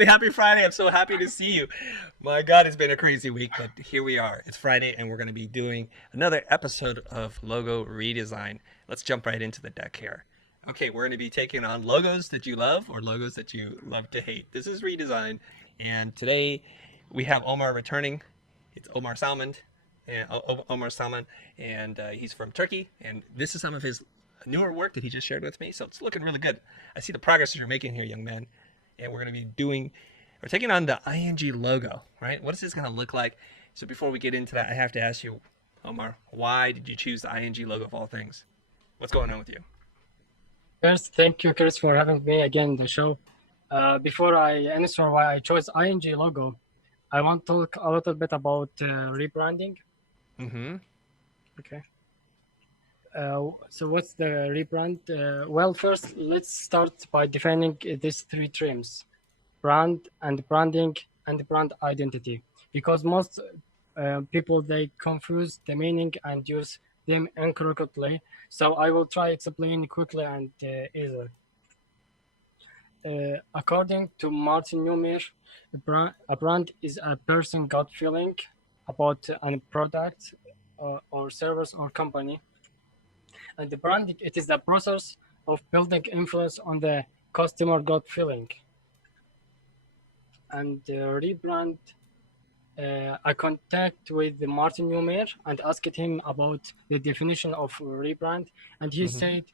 Happy Friday. I'm so happy to see you. My God, it's been a crazy week, but here we are. It's Friday, and we're going to be doing another episode of Logo Redesign. Let's jump right into the deck here. Okay, we're going to be taking on logos that you love or logos that you love to hate. This is Redesign, and today we have Omar returning. It's Omar Salman, and Omar Salman, and he's from Turkey, and this is some of his newer work that he just shared with me, so it's looking really good. I see the progress that you're making here, young man, and we're going to be we're taking on the ING logo, right? What is this going to look like? So before we get into that, I have to ask you, Omar, why did you choose the ING logo of all things? What's going on with you? First, thank you, Chris, for having me again on the show. Before I answer why I chose ING logo, I want to talk a little bit about rebranding. Mm-hmm. Okay. So what's the rebrand? Well, first, let's start by defining these three terms: brand and branding and brand identity, because most people they confuse the meaning and use them incorrectly. So I will try explain quickly and easily. According to Martin Neumeyer, a brand is a person gut feeling about a product or service or company. And the branding, it is the process of building influence on the customer gut feeling. And rebrand, I contact with Martin Neumeyer and asked him about the definition of rebrand. And he Mm-hmm. said,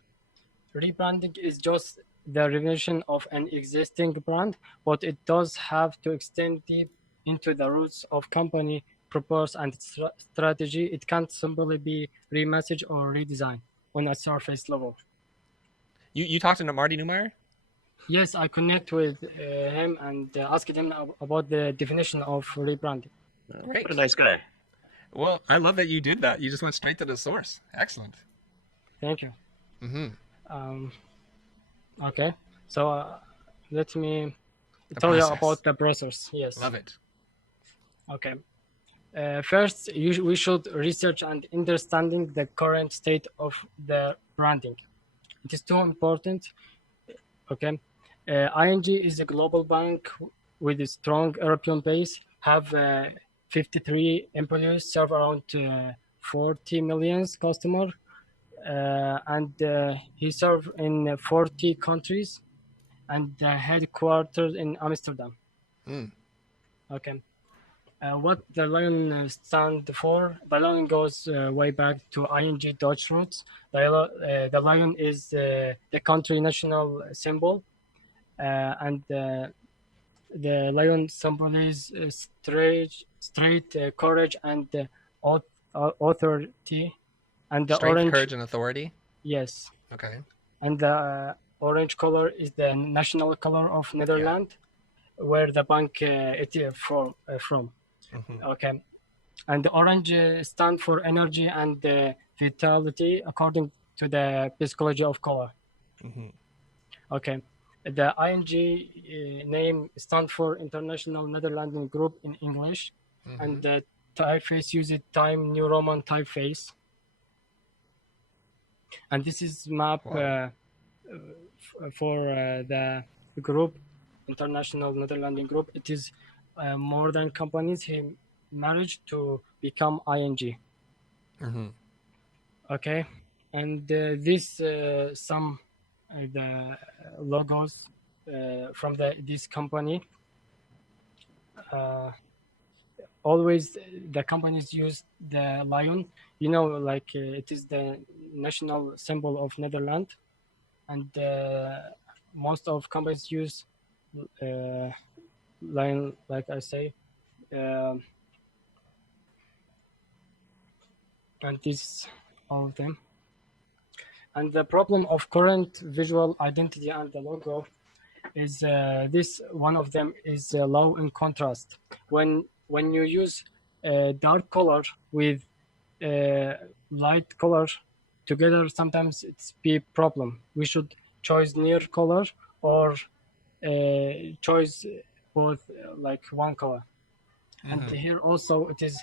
rebranding is just the revision of an existing brand, but it does have to extend deep into the roots of company purpose and strategy. It can't simply be remessage or redesign on a surface level. You talked to Marty Newmeyer? Yes, I connect with him and asked him about the definition of rebranding. Great. What a nice guy. Well, I love that you did that. You just went straight to the source. Excellent. Thank you. Mm-hmm. Um, okay, so let me The tell you process. about the process. Yes. Love it. Okay. First, we should research and understanding the current state of the branding. It is too important. Okay. ING is a global bank with a strong European base, have 53 employees, serve around 40 million customers, and he serves in 40 countries, and headquartered in Amsterdam. Mm. Okay. What the lion stand for? The lion goes way back to ING Dutch roots. The lion is the country national symbol, and the lion symbolizes straight courage and authority. And the Strength, orange, courage, and authority. yes, Okay. and the orange color is the national color of Netherlands, where the bank it is from. Mm-hmm. Okay. And the orange stand for energy and vitality according to the psychology of color. Mm-hmm. Okay. The ING name stand for International Netherlands Group in English, Mm-hmm. and the typeface uses Time New Roman typeface. And this is map Wow. for the group, International Netherlands Group. It is more than companies. He managed to become ING. Mm-hmm. Okay, and this some the logos from this company. Uh, Always the companies use the lion. You know, like it is the national symbol of Netherlands, and most of companies use uh, lion, like I say, um and this all of them. And the problem of current visual identity and the logo is this one of them is low in contrast. When you use dark color with light color together, sometimes it's be problem. We should choose near color or choose both like one color. And Mm-hmm. here also it is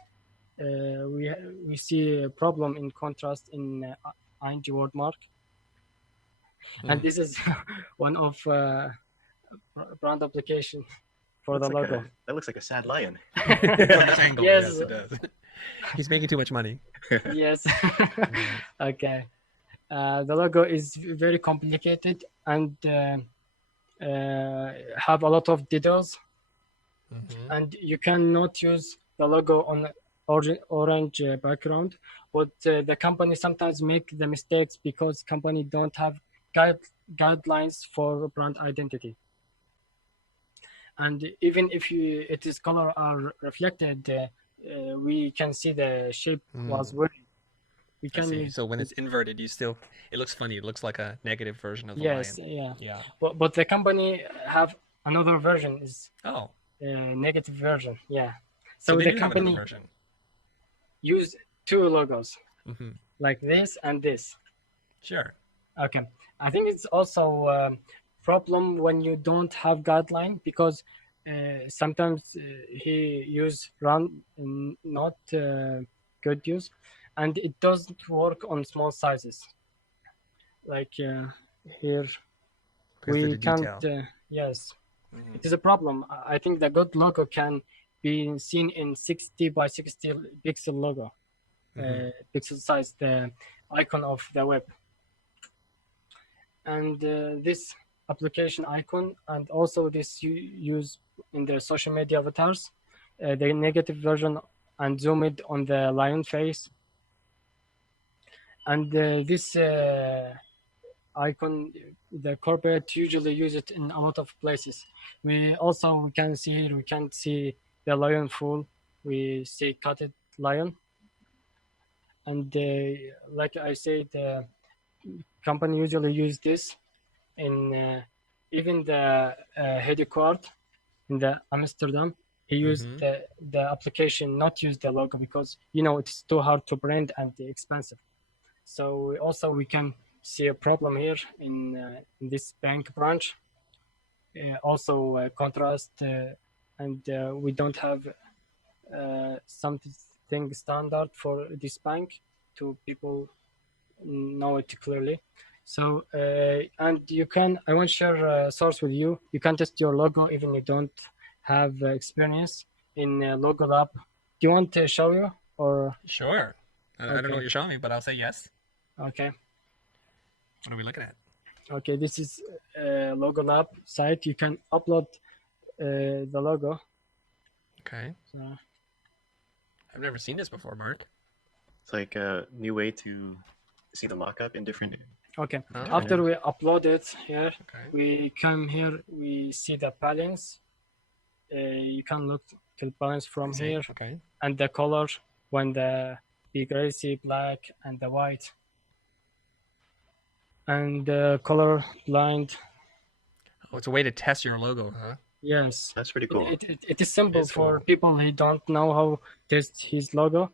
we see a problem in contrast in ING wordmark, and Mm. this is one of brand application. for the logo. That looks like a sad lion. From this angle, yes, Yes. it does. He's making too much money. Yes. Okay. The logo is very complicated and have a lot of details, and you cannot use the logo on orange background. But the company sometimes make the mistakes because company don't have guidelines for brand identity. And even if its color are reflected, we can see the shape was weird. We I can see. use So when it's inverted, it looks funny. It looks like a negative version of the yes, lion. yeah. Yeah. But the company have another version is Oh, negative version. Yeah. so they the do have company another version. use two logos Hmm. like this and this. Sure. Okay. I think it's also a problem when you don't have guideline because sometimes he use run not good use, and it doesn't work on small sizes. Like here, Because of we the can't. detail. Yes, it is a problem. I think the good logo can be seen in 60 by 60 pixel logo, pixel size, the icon of the web. And this application icon, and also this use in the social media avatars, the negative version, and zoom it on the lion face. And this icon, the corporate usually use it in a lot of places. We can see here, we can't see the lion full, we see cutted lion. And like I said, the company usually use this in even the headquarters in the Amsterdam. He used the application, not use the logo, because it's too hard to brand and expensive. So also we can see a problem here in this bank branch. Also contrast, and we don't have something standard for this bank to people know it clearly. So and I want to share a source with you. You can test your logo even you don't have experience in Logo Lab. Do you want to show you or? Sure. I don't know Okay. what you're showing me, but I'll say yes. Okay. What are we looking at? Okay, this is Logo Lab site. You can upload the logo. Okay. So, I've never seen this before, Mark. It's like a new way to see the mock-up in different. okay. Oh. After we upload it here, Okay. we come here. We see the balance. You can look to the balance from I see. here, Okay. and the color when the big graysy, black, and the white, and the color blind. Oh, it's a way to test your logo, huh? Yes, That's pretty cool. it is simple It's for cool. people who don't know how to test his logo,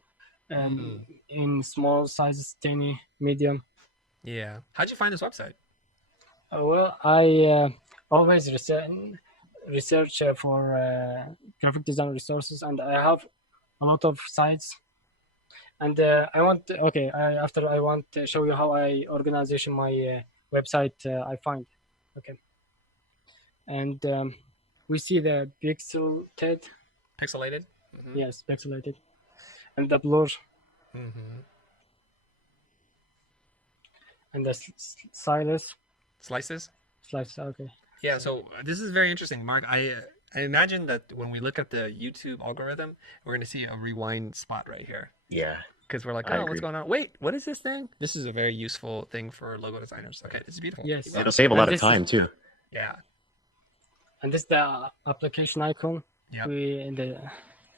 in small sizes, tiny, medium. Yeah. How'd you find this website? Well, I always research for graphic design resources, and I have a lot of sites. And I want to show you how I organization my website. I find, okay, and we see the pixelated, Pixelated? yes, pixelated, and the blur, and the stylus Slices? slice. Okay. Yeah, so this is very interesting, Mark. I imagine that when we look at the YouTube algorithm, we're going to see a rewind spot right here. Yeah. Because we're like, I oh, what's agree. going on? Wait, what is this thing? This is a very useful thing for logo designers. Okay, this is beautiful. Yes. Keep going. It'll save a And lot of this time too. Yeah. And this is the application icon. Yep.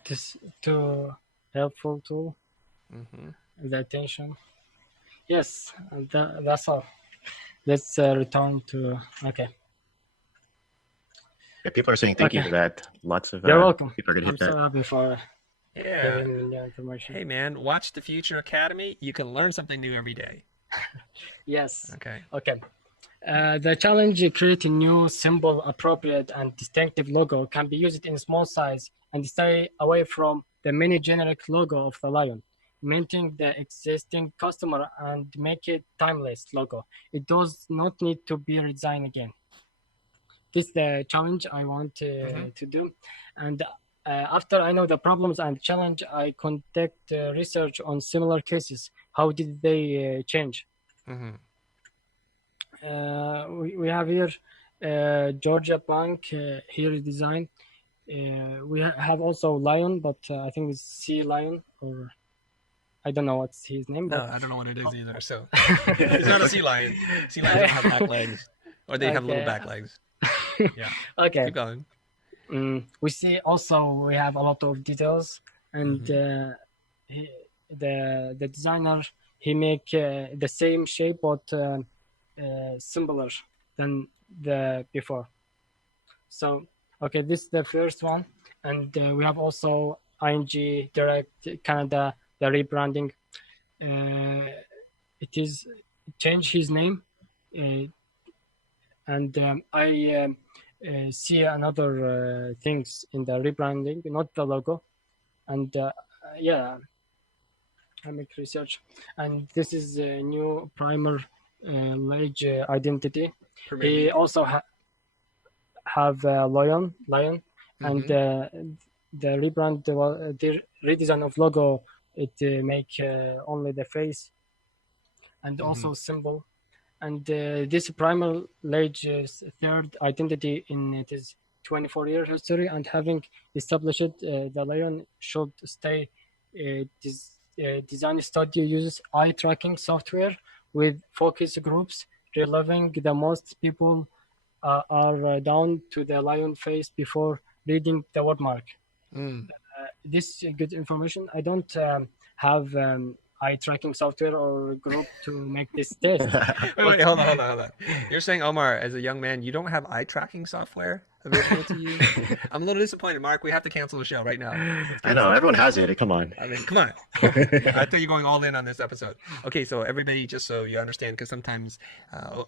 This too helpful tool. The attention. Yes, and that's all. Let's return to okay. Yeah, people are saying thank you Okay. for that. Lots of You're welcome. people are gonna I'm hit that. so happy for Yeah. giving the information. Hey, man, watch the Future Academy. You can learn something new every day. Yes. Okay. Okay. The challenge of creating new, simple, appropriate, and distinctive logo can be used in small size and stay away from the many generic logo of the lion. Maintain the existing customer and make it timeless logo. It does not need to be redesigned again. this is the challenge I want Mhm. to do, and after I know the problems and challenge, I conduct research on similar cases. How did they change? Mhm. We have here Georgia Bank, here design. We have also Lion, but I think it's Sea Lion, or I don't know what's his name, No, but I don't know what it is either. So it's not a sea lion. Sea lions don't have back legs, or they have little okay, back legs. Yeah. okay. Keep going. We see also we have a lot of details, and Mhm. he, the designer he make the same shape but simpler than the before. So okay, this is the first one, and we have also ING Direct Canada, the rebranding. Uh, it is change his name, uh, and I see another things in the rebranding, not the logo, and yeah, I make research, and this is a new primer Lage identity. Premier He League. also have lion, and Mhm. the rebrand, the redesign of logo. It make only the face and Mhm. also symbol. And this primal Lage's third identity in its 24-year history, and having established it, the lion should stay. Design studio uses eye tracking software with focus groups, releving the most people are down to the lion face before reading the wordmark. Mm. This good information. I don't have eye tracking software or group to make this test, but Wait, hold on. You're saying, Omar, as a young man, you don't have eye tracking software available to you? I'm a little disappointed, Mark. We have to cancel the show right now. Let's I know cancel it. everyone has it. Come on. I mean, come on. I thought you're going all in on this episode. Okay, so everybody, just so you understand, because sometimes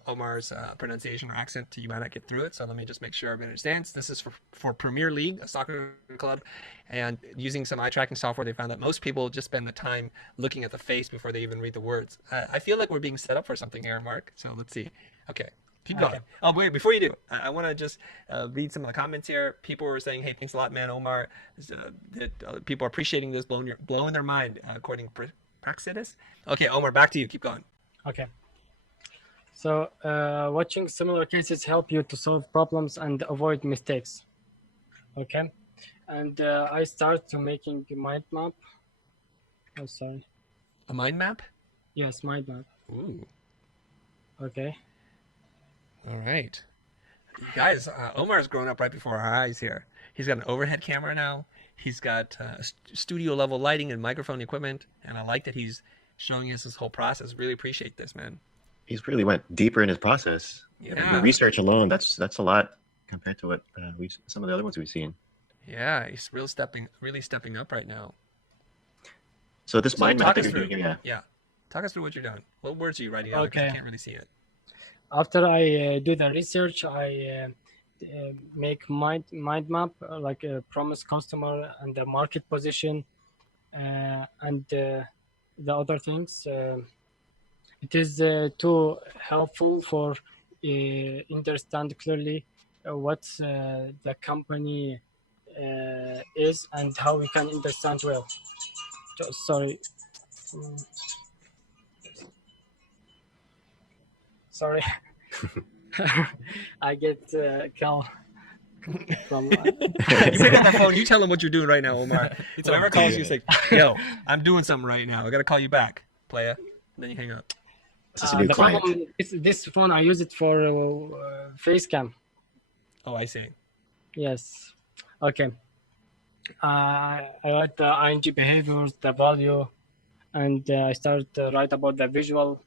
Omar's pronunciation or accent, you might not get through it. So let me just make sure everybody understands. This is for Premier League, a soccer club, and using some eye tracking software, they found that most people just spend the time looking at the face before they even read the words. I feel like we're being set up for something here, Mark. So let's see. Okay. Keep going. okay. Oh, wait, before you do, I want to just read some of the comments here. People were saying, hey, thanks a lot, man, Omar. That people are appreciating this, blowing their mind, according to Praxidus. Okay, Omar, back to you. Keep going. Okay. So watching similar cases help you to solve problems and avoid mistakes. Okay. And I start to making mind map. Oh, sorry. A mind map? Yes, mind map. Ooh, Okay. all right. You guys, Omar's grown up right before our eyes here. He's got an overhead camera now. He's got studio level lighting and microphone equipment, and I like that he's showing us his whole process. Really appreciate this, man. He's really went deeper in his process. The Yeah, research alone, that's a lot compared to what we some of the other ones we've seen. yeah, he's really stepping up right now. So this So mind map talk that us you're through. doing, yeah. Yeah, talk us through what you're doing. What words are you writing down? Because I Okay. can't really see it. After I do the research, I make mind map like a promise customer and the market position and the other things. It is too helpful for understand clearly what the company is and how we can understand well. Sorry, Mm, sorry, I get call from. You pick up that phone. You tell him what you're doing right now, Omar. It's Whoever over to calls you. you, say, "Yo, I'm doing something right now. I gotta call you back, playa." Then you hang up. This is a new The client. problem is this phone I use it for face cam. Oh, I see. Yes. Okay. I write the ing behaviors, the value, and I start to write about the visual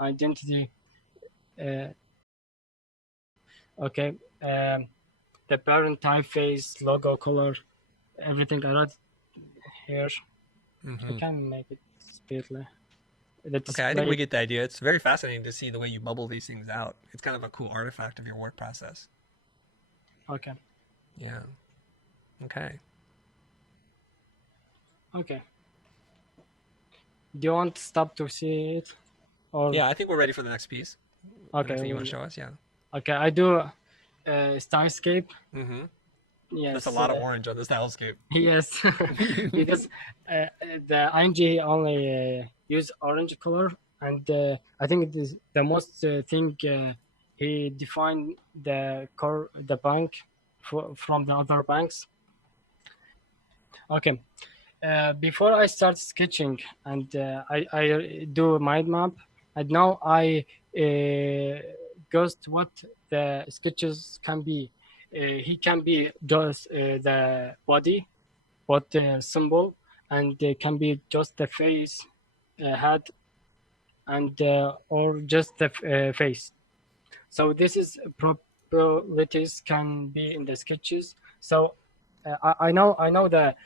identity. Uh, okay. The parent typeface, logo, color, everything I write here. I Hmm. can make it speedily. The Okay, I think display. we get the idea. It's very fascinating to see the way you bubble these things out. It's kind of a cool artifact of your work process. Okay. Yeah. Okay. Okay. Do you want to stop to see it? Or Yeah, I think we're ready for the next piece. okay. Anything you want to show us? Yeah. Okay. I do. Starscape. Mm-hmm. That's a Yes, lot of orange on this hellscape. yes, because the ING only use orange color, and I think it is the most thing he defined the bank from the other banks. Okay, before I start sketching and I do mind map, and now I ghost what the sketches can be. He can be just the body, what symbol, and they can be just the face, head, and or just the face. So this is probabilities can be in the sketches. So I know the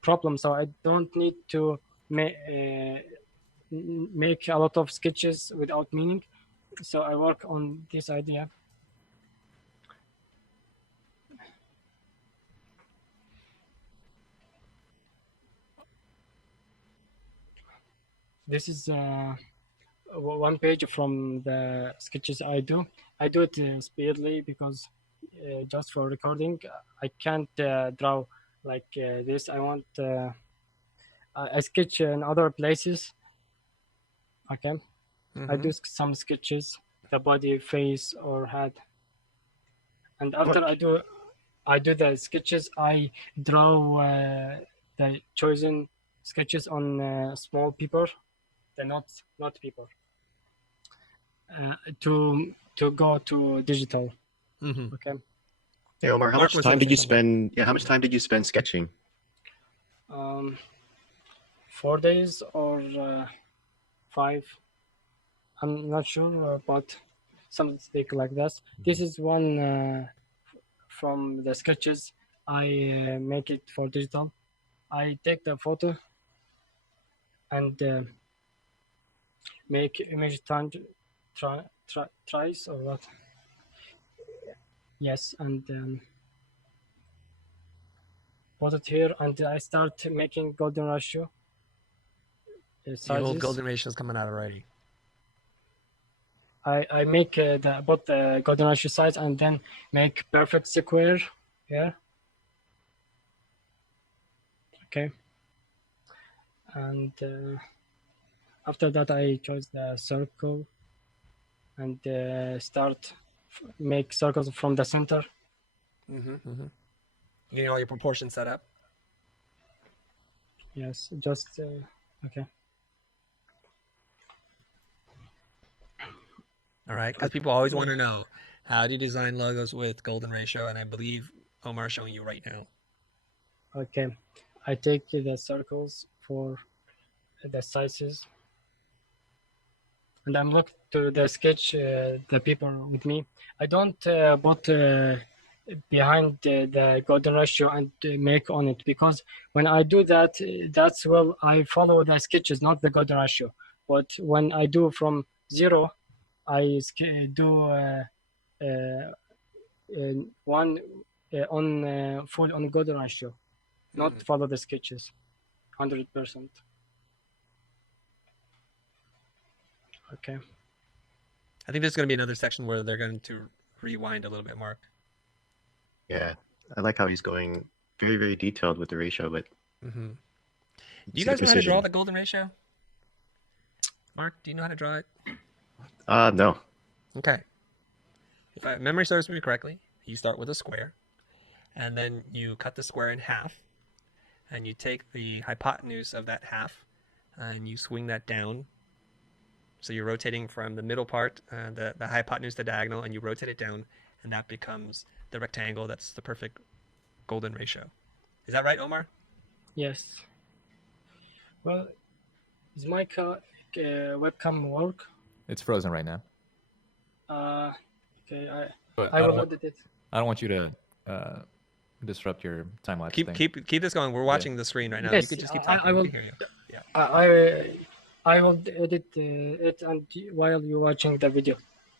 problem, so I don't need to make a lot of sketches without meaning. So I work on this idea. This is one page from the sketches I do. I do it speedily because just for recording, I can't draw like this. I want I sketch in other places. Okay, I Mm-hmm. do some sketches, the body, face, or head, and How after much? I do the sketches. I draw the chosen sketches on small paper, the not paper, to go to digital. Mm-hmm. Okay. Hey Omar, how Mark much was time gonna did say you something. spend? Yeah, how much time did you spend sketching? Um, 4 days or five. I'm not sure, but something like that. This is one from the sketches. I make it for digital. I take the photo and make image tries or what? Yes, and put it here, and I start making golden ratio The old sizes. golden ratio is coming out already. I make the both the golden ratio size and then make perfect square here. Okay, and after that I choose the circle and start make circles from the center. Mm-hmm. Mm-hmm. You getting all your proportions set up? Yes, just okay. All right, because people always want to know, how do you design logos with golden ratio? And I believe Omar's showing you right now. Okay, I take the circles for the sizes, and I'm look to the sketch the people with me. I don't put behind the golden ratio and make on it, because when I do that, that's well I follow the sketches, not the golden ratio. But when I do from zero, I do one on full on golden ratio, not Mm. follow the sketches 100%. Okay. I think there's going to be another section where they're going to rewind a little bit, Mark. Yeah, I like how he's going very, very detailed with the ratio, but Mm-hmm. Do you see the guys know how to draw precision. the golden ratio? Mark, do you know how to draw it? No. Okay. If memory serves me correctly, you start with a square, and then you cut the square in half, and you take the hypotenuse of that half, and you swing that down. So you're rotating from the middle part, the hypotenuse to diagonal, and you rotate it down, and that becomes the rectangle. That's the perfect golden ratio. Is that right, Omar? Yes. Well, is my webcam work? It's frozen right now. Okay, But I will edit it. I don't want you to disrupt your time lapse thing. Keep this going. We're watching the screen right now. You Yes, could just keep I talking. We will. can hear you. Yeah. I will edit it and while you're watching the video.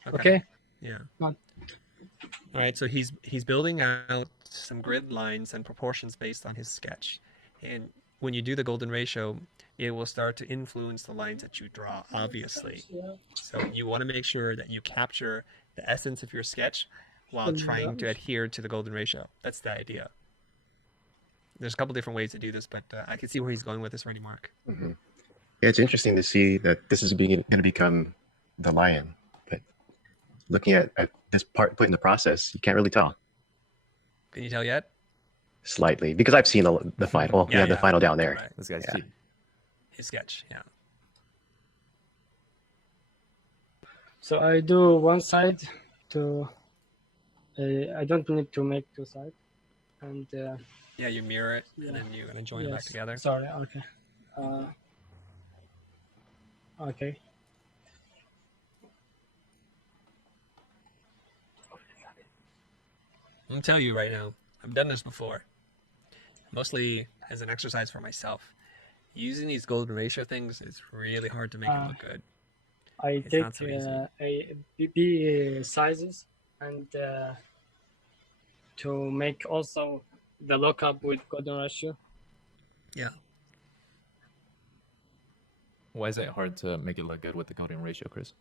Okay. Yeah. Not- All right. So he's building out some grid lines and proportions based on his sketch, and when you do the golden ratio, it will start to influence the lines that you draw, obviously. So you want to make sure that you capture the essence of your sketch while trying to adhere to the golden ratio. That's the idea. There's a couple different ways to do this, but I can see where he's going with this already, Mark. Yeah, it's interesting to see that this is going to become the lion. But looking at this part put in the process, you can't really tell. Can you tell yet? Slightly, because I've seen the final. Yeah, The yeah. final down there. Right. This guy's Yeah. cheap. His sketch, yeah. So I do one side to. I don't need to make two sides, and Yeah, you mirror it, and Yeah. then you're gonna join it back together. Sorry. Okay. Okay. I'm gonna tell you right now, I've done this before. Mostly as an exercise for myself. Using these golden ratio things is really hard to make it look good. I It's take not so easy. a BB sizes and to make also the lookup with golden ratio. Yeah. Why is it hard to make it look good with the golden ratio, Chris?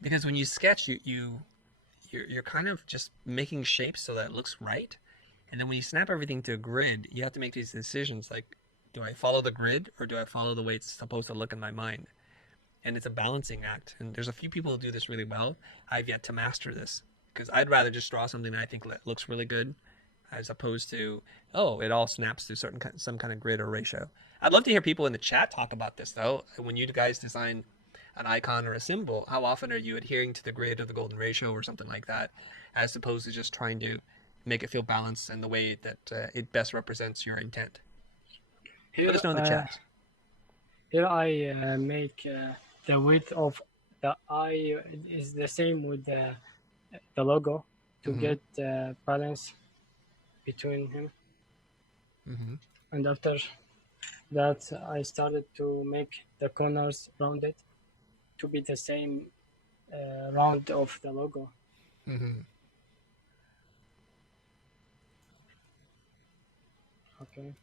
Because when you sketch, you're kind of just making shapes so that it looks right. And then when you snap everything to a grid, you have to make these decisions like, do I follow the grid or do I follow the way it's supposed to look in my mind? And it's a balancing act. And there's a few people who do this really well. I've yet to master this because I'd rather just draw something that I think looks really good as opposed to, oh, it all snaps to some kind of grid or ratio. I'd love to hear people in the chat talk about this though. When you guys design an icon or a symbol, how often are you adhering to the grid or the golden ratio or something like that, as opposed to just trying to make it feel balanced in the way that it best represents your intent? Let us know in the chat. Here I make the width of the eye is the same with the logo to get balance between him. And after that, I started to make the corners rounded to be the same round of the logo. Okay.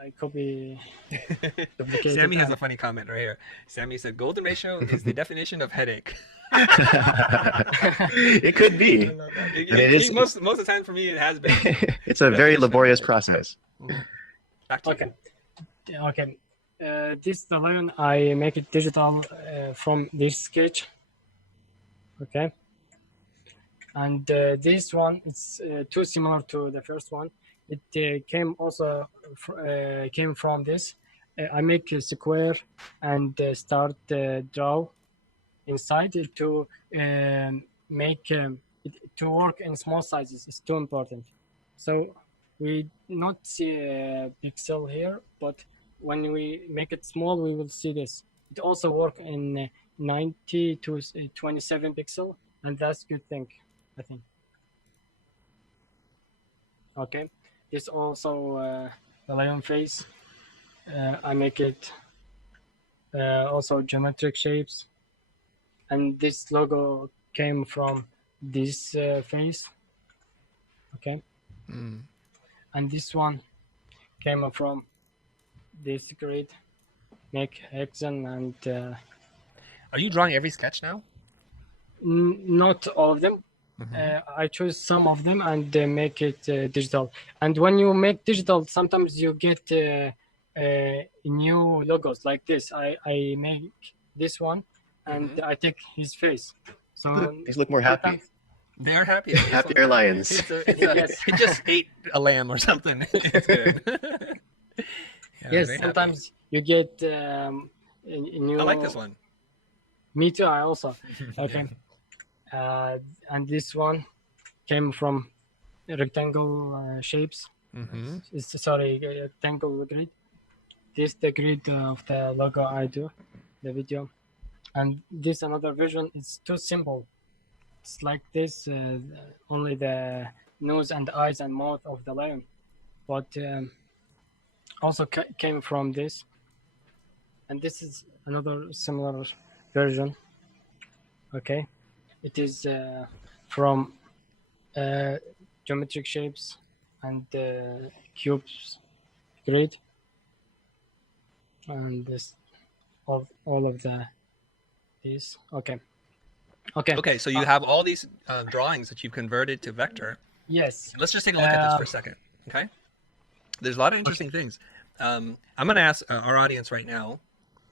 I copy. Sammy has a funny comment right here. Sammy said, golden ratio is the definition of headache. It could be. It is. Most of the time for me, it has been. It's a very laborious process. Back to Okay. Okay. This the lion I make it digital from this sketch. Okay. And this one it's too similar to the first one. It came also came from this. I make a square and start draw inside it to make it to work in small sizes. It's too important. So we not see a pixel here, but when we make it small, we will see this. It also work in 90 to 27 pixel, and that's good thing, I think. Okay, this also the lion face. I make it also geometric shapes, and this logo came from this face. Okay, and this one came from this grid. Make hexagon and. Are you drawing every sketch now? Not all of them. I choose some of them and make it digital. And when you make digital, sometimes you get new logos like this. I make this one and I take his face. So These look more happy. They're happy. Happier lions. Yes. It just ate a lamb or something. It's good. Yeah, Yes, very sometimes you get a new. happy. I like this one. Me too. I also. Okay. And this one came from rectangle shapes. It's sorry, rectangle grid. This the grid of the logo I do, the video, and this another version. It's too simple. It's like this, only the nose and eyes and mouth of the lion, but also came from this, and this is another similar version. Okay. It is from geometric shapes and cubes grid, and this all of the this. Okay, Okay. Okay, so you have all these drawings that you've converted to vector. Yes. Let's just take a look at this for a second, okay? There's a lot of interesting things. I'm going to ask our audience right now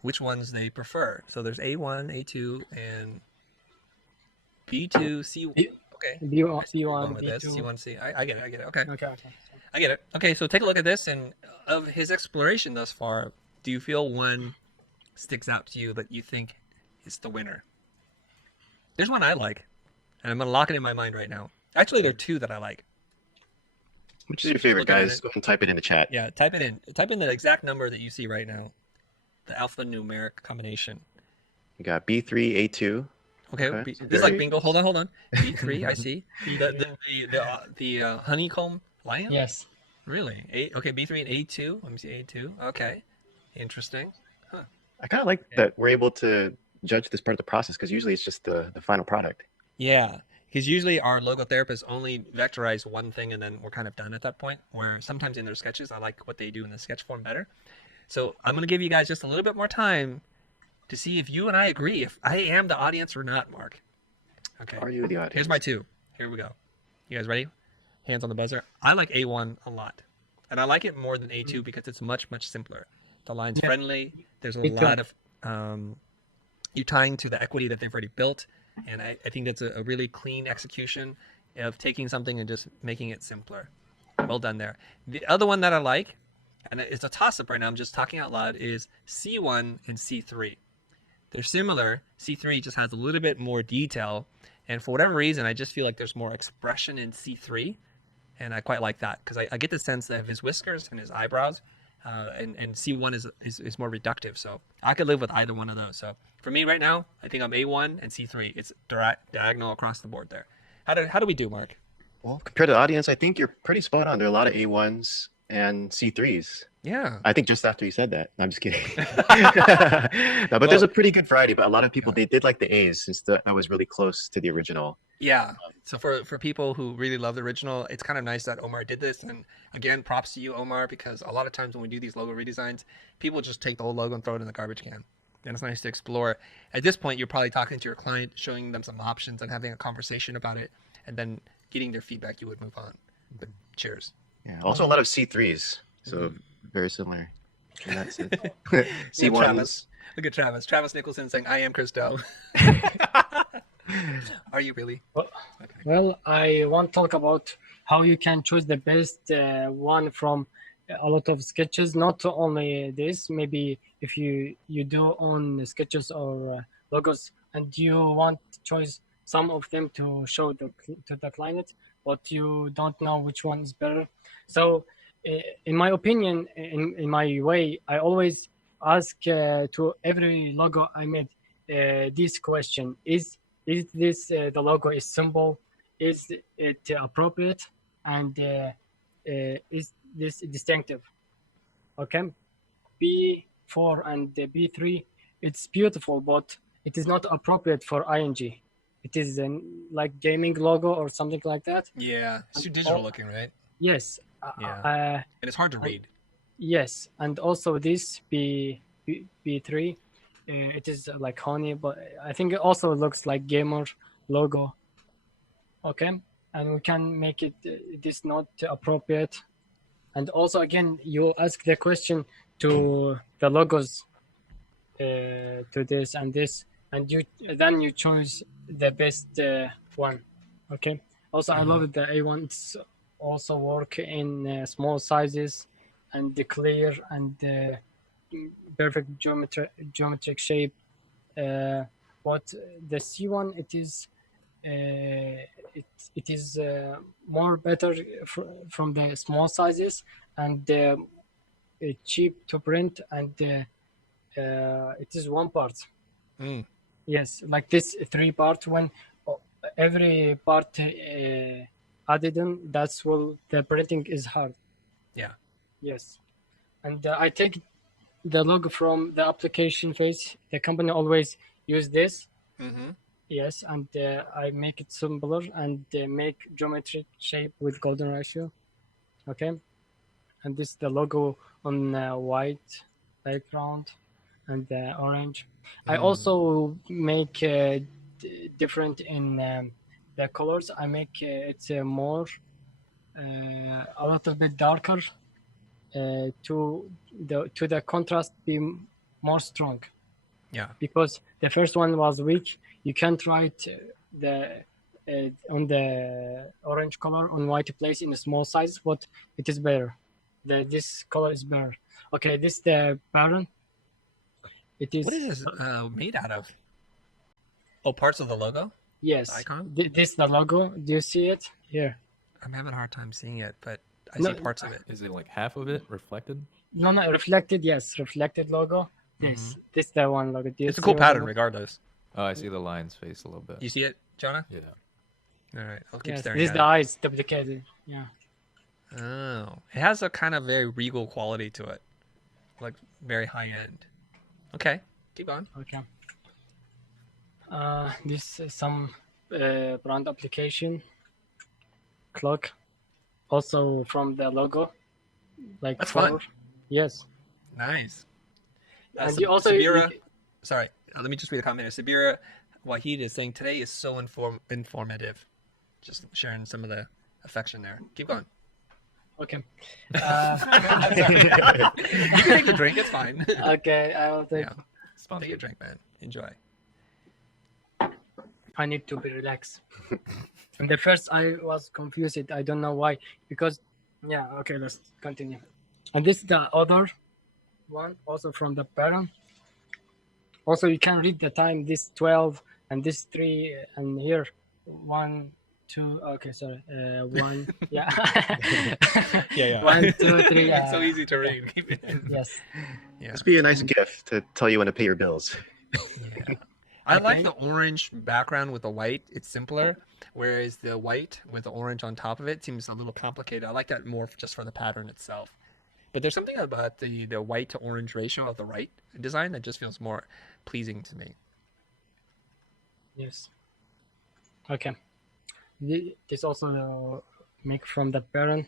which ones they prefer. So there's A1, A2, and B2, C. B- Okay. B1, I see where you're going B1, with this. B2. C1, C. I get it. I get it. Okay. Okay. I get it. Okay, so take a look at this, and of his exploration thus far, do you feel one sticks out to you that you think is the winner? There's one I like, and I'm going to lock it in my mind right now. Actually, there are two that I like. Which is your favorite, Looking at guys? it. Go ahead and type it in the chat. Yeah, type it in. Type in the exact number that you see right now. The alphanumeric combination. You got B3A2. Okay, Okay, so this is like very- bingo. Hold on. B3, I see. The honeycomb lion? Yes. Really? Okay, B3 and A2. Let me see A2. Okay, interesting. I kind of like that we're able to judge this part of the process because usually it's just the final product. Yeah, because usually our logo therapists only vectorize one thing and then we're kind of done at that point. Where sometimes in their sketches, I like what they do in the sketch form better. So I'm going to give you guys just a little bit more time to see if you and I agree, if I am the audience or not, Mark. Okay. Are you the audience? Here's my two. Here we go. You guys ready? Hands on the buzzer. I like A1 a lot. And I like it more than A2 because it's much, much simpler. The line's Yeah. friendly. There's a Me too. lot of you tying to the equity that they've already built. And I think that's a really clean execution of taking something and just making it simpler. Well done there. The other one that I like, and it's a toss-up right now, I'm just talking out loud, is C1 and C3. They're similar. C3 just has a little bit more detail. And for whatever reason, I just feel like there's more expression in C3. And I quite like that because I get the sense that of his whiskers and his eyebrows. And C1 is more reductive. So I could live with either one of those. So for me right now, I think I'm A1 and C3. It's diagonal across the board there. How do we do, Mark? Well, compared to the audience, I think you're pretty spot on. There are a lot of A1s and C3s. Yeah. I think just after you said that. I'm just kidding. No, but there's a pretty good variety. But a lot of people, they did like the A's since that was really close to the original. Yeah. So for people who really love the original, it's kind of nice that Omar did this. And again, props to you, Omar, because a lot of times when we do these logo redesigns, people just take the whole logo and throw it in the garbage can. And it's nice to explore. At this point, you're probably talking to your client, showing them some options and having a conversation about it, and then getting their feedback, you would move on. But cheers. Yeah. Also, a lot of C3s. So very similar. in that sense. Look C1s. at Travis. Look at Travis. Travis Nicholson saying, "I am Christo." Are you really? Well, I want to talk about how you can choose the best one from a lot of sketches. Not only this, maybe if you do own sketches or logos and you want to choose some of them to show to the client, but you don't know which one is better. So, in my opinion, in my way, I always ask to every logo I made this question: Is this the logo is simple? Is it appropriate? And is this distinctive? Okay, B4 and B3, it's beautiful, but it is not appropriate for ING. It is like gaming logo or something like that. Yeah, it's too digital looking, right? Yes. Yeah. And it's hard to read. Yes, and also this B3, it is like honey, but I think it also looks like gamer logo. Okay, and we can make it this not appropriate. And also again, you ask the question to the logos, to this and this, and you choose the best one. Okay. Also, I love the A1. It's also work in small sizes and the clear and perfect geometric shape. But the C1, it is more better from the small sizes and cheap to print, and it is one part. Yes, like this 3 part. When every part added in, that's what the printing is hard. Yeah. Yes, and I take the logo from the application phase. The company always use this. Mm-hmm. Yes, and I make it simpler and make geometric shape with golden ratio. Okay, and this is the logo on white background and orange. I also make different in the colors. I make it more a little bit darker to the contrast be more strong. Yeah. Because the first one was weak. You can't write the on the orange color on white place in a small size, but it is better. This color is better. Okay, this the pattern. It is What is this made out of? Oh, parts of the logo? yes. Icon? This the logo. Do you see it here? I'm having a hard time seeing it, but I No, see parts of it. Is it like half of it reflected? No, reflected. Yes, reflected logo. This the one logo. Do you It's a see cool what pattern I- regardless. Oh, I see the lion's face a little bit. You see it, Jonah? Yeah. All right, I'll keep Yes, staring this at the it. eyes duplicated. Yeah. Oh, it has a kind of very regal quality to it, like very high end. Okay, keep on. Okay. This is some brand application clock, also from the logo, like That's fun. Yes, Nice. and you also Sabira, sorry, let me just read a comment. Sabira Wahid is saying today is so informative. Just sharing some of the affection there. Keep going. okay. You can take the drink. It's fine. Okay, I will take. Yeah. Take a Sponsored. drink, man. Enjoy. I need to be relaxed. And the first I was confused. I don't know why because yeah. Okay, let's continue. And this is the other one, also from the parent. Also, you can read the time. This 12 and this 3 and here 1, 2. Okay, sorry. 1. Yeah. Yeah. 1, 2, 3. It's so easy to read. Keep it. Yes. Yeah. Must be a nice gift to tell you when to pay your bills. Yeah. I like the orange background with the white. It's simpler, whereas the white with the orange on top of it seems a little complicated. I like that more just for the pattern itself. But there's something about the white to orange ratio of the right design that just feels more pleasing to me. Yes. Okay. This also make from the parent.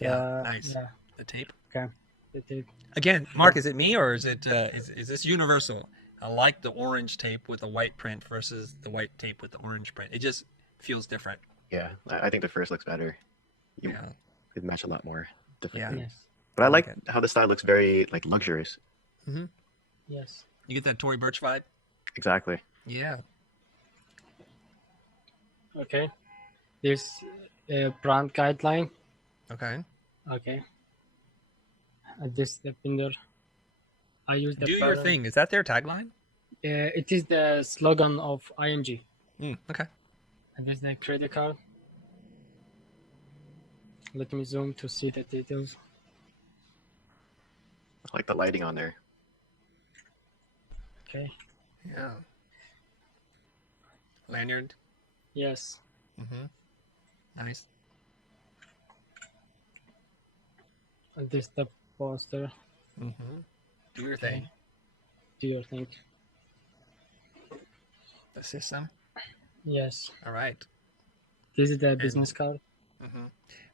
Yeah, nice. Yeah. The tape. Okay. It- Again, Mark, is it me or is it is this universal? I like the orange tape with the white print versus the white tape with the orange print. It just feels different. Yeah, I think the first looks better. You Yeah. could match a lot more differently. Yes. But I like it. how the style looks very like luxurious. Yes. You get that Tory Burch vibe? Exactly. Yeah. Okay. This brand guideline. Okay. Okay. This the binder. I use the Do your parent. thing. Is that their tagline? It is the slogan of ING. Okay. And this is the credit card. Let me zoom to see the details. I like the lighting on there. Okay. Yeah. Lanyard. Yes. Nice. And this the poster. Do your thing. Do your thing. The system. Yes. All right. This is the business card.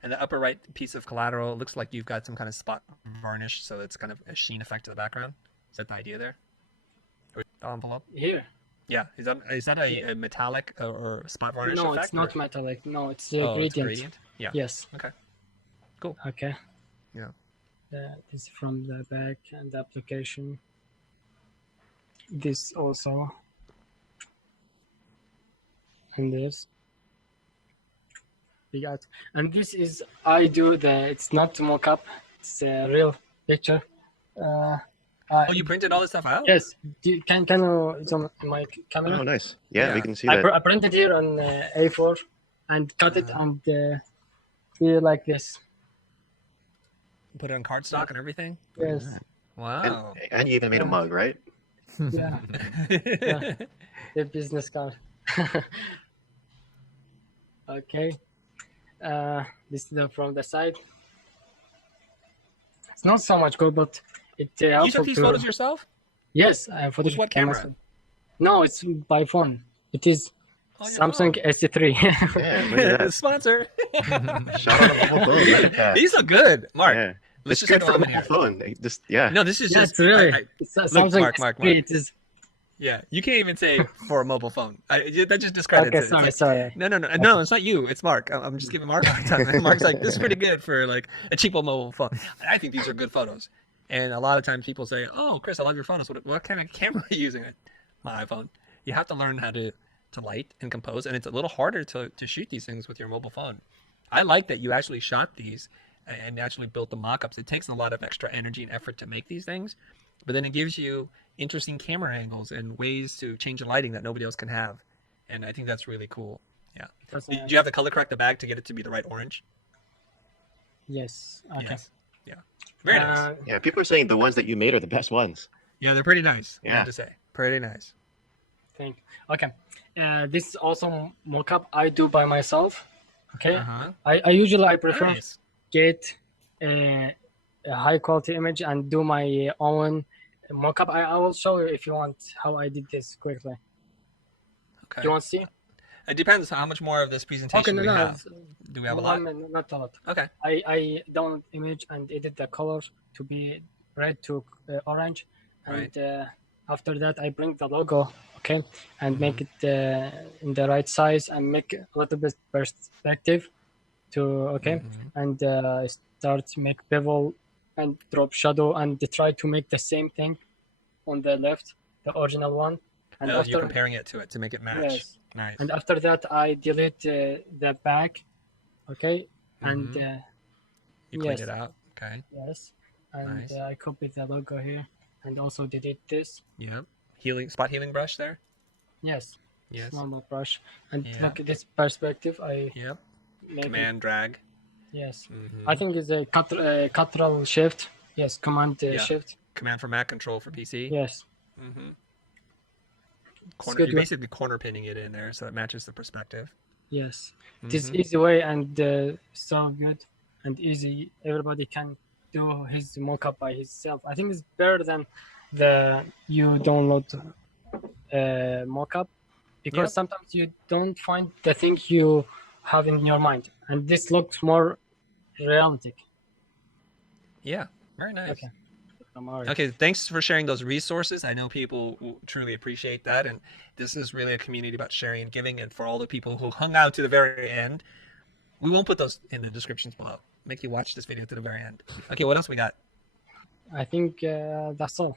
And the upper right piece of collateral looks like you've got some kind of spot varnish, so it's kind of a sheen effect to the background. Is that the idea there? Or the envelope? Here. Yeah. Is that a metallic or spot varnish No, effect? it's not or- metallic. No, it's Oh, gradient. it's gradient? Yeah. Yes. Okay. Cool. Okay. Yeah. This is from the back and the application. This also. And this. We got, and this is I do the. It's not mock-up. It's a real picture. Oh, you printed all this stuff out? Yes. Can you? It's on my camera. Oh, nice. Yeah, Yeah. we can see I, that. I printed here on A4 and cut it and do like this. Put it on cardstock and everything? Yes. Wow. And you even made a mug, right? Yeah. Yeah. The business card. Okay. This is from the side. It's not so much good, but it You also took these photos yourself? Yes, for With what camera? No, it's by phone. It is On your Samsung phone. S3. Yeah, look at that. Sponsor. Shout out on the phone. Look at that. These look good. Mark, Yeah. let's It's just good have for them the in here. phone. Just yeah. No, this is Yeah, just it's really. I- It's Samsung Mark, S3. Mark. It is. Yeah, you can't even say for a mobile phone. That just discredits Okay, it. sorry, It's sorry. like, no, it's not you. It's Mark. I'm just giving Mark a hard time. Mark's like, this is pretty good for like a cheapo mobile phone. I think these are good photos. And a lot of times people say, "Oh, Chris, I love your photos. What kind of camera are you using?" My iPhone. You have to learn how to light and compose, and it's a little harder to shoot these things with your mobile phone. I like that you actually shot these and actually built the mock-ups. It takes a lot of extra energy and effort to make these things, but then it gives you interesting camera angles and ways to change the lighting that nobody else can have. And I think that's really cool. Yeah. That's Did you have to color correct the bag to get it to be the right orange? Yes. Okay. Yes. Yeah. Very nice. Yeah, people are saying the ones that you made are the best ones. Yeah, they're pretty nice. I Yeah. have to say. Pretty nice. Thank. Okay. This is also mockup I do by myself. Okay. Uh-huh. I usually prefer Nice. get a high quality image and do my own mockup. I will show you if you want how I did this quickly. Okay. Do you want to see? It depends how much more of this presentation do we have. Do we have a lot? Not a lot. Okay. I download image and edit the colors to be red to orange, and after that I bring the logo, okay, and make it in the right size and make a little bit perspective, to okay, and start to make bevel and drop shadow and try to make the same thing on the left, the original one, and You're after comparing it to it to make it match. yes, Nice. and after that I delete the back, okay, and You cleaned yes. it out. Okay. yes, and Nice. I copied the logo here and also delete this. Yep. Spot healing brush there. Yes, Yes. normal brush, and Yeah. look at this perspective. I Yep. make it, Command drag. yes. Mhm. I think it's a Ctrl Shift. Yes, Command Yeah. Shift. Command for Mac, Control for PC. Yes, Mm-hmm. good You're way. basically corner pinning it in there so it matches the perspective. yes. This Mhm. easy way and so good and easy. Everybody can do his mockup by himself. I think it's better than you download mockup, because Yep. sometimes you don't find the thing you have in your mind, and this looks more realistic. Yeah. Very nice. Okay. I'm alright. Okay, thanks for sharing those resources. I know people will truly appreciate that, and this is really a community about sharing and giving. And for all the people who hung out to the very end, we won't put those in the descriptions below. Make you watch this video to the very end. Okay, what else we got? I think that's all.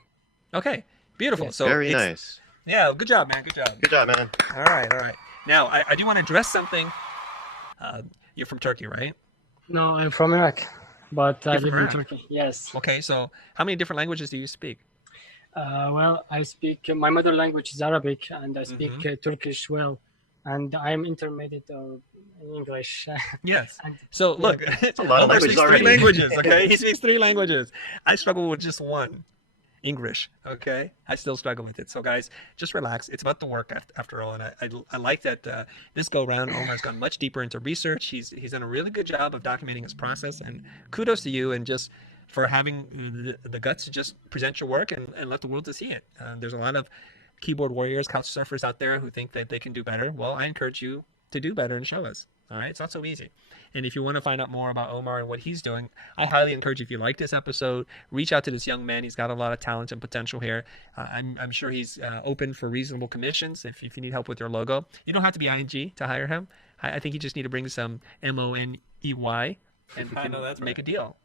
Okay, beautiful. Yes. So Very it's- nice. Yeah, good job, man. Good job. Good job, man. All right. Now I do want to address something. You're from Turkey, right? No, I'm from Iraq, but I You're from live in Iraq? Turkey. Yes. Okay, so how many different languages do you speak? Well, I speak my mother language is Arabic, and I speak Mm-hmm. Turkish well, and I'm intermediate in English. Yes. And- So look, a lot of Omar languages speaks already. 3 languages. Okay, he speaks 3 languages. I struggle with just one, English. Okay, I still struggle with it. So guys, just relax. It's about the work after all, and I like that this go round Omar's gone much deeper into research. He's done a really good job of documenting his process, and kudos to you and just for having the guts to just present your work and let the world to see it. There's a lot of keyboard warriors, couch surfers out there who think that they can do better. Well, I encourage you to do better and show us. All right, it's not so easy. And if you want to find out more about Omar and what he's doing, I highly encourage you, if you like this episode, reach out to this young man. He's got a lot of talent and potential here. I'm sure he's open for reasonable commissions if you need help with your logo. You don't have to be ING to hire him. I think you just need to bring some MONEY and we I can know that's make right. a deal.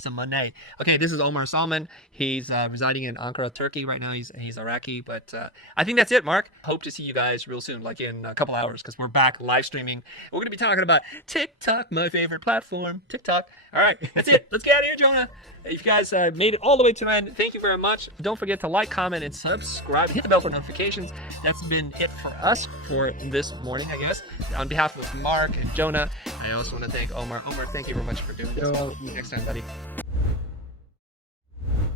Some money. Okay, this is Omar Salman. He's residing in Ankara, Turkey right now. He's Iraqi, but I think that's it, Mark. Hope to see you guys real soon, like in a couple hours, because we're back live streaming. We're going to be talking about TikTok, my favorite platform, TikTok. All right, that's it. Let's get out of here, Jonah. If you guys made it all the way to the end, thank you very much. Don't forget to like, comment, and subscribe. Hit the bell for notifications. That's been it for us for this morning, I guess. On behalf of Mark and Jonah, I also want to thank Omar. Omar, thank you very much for doing this. You're welcome. See you next time, buddy.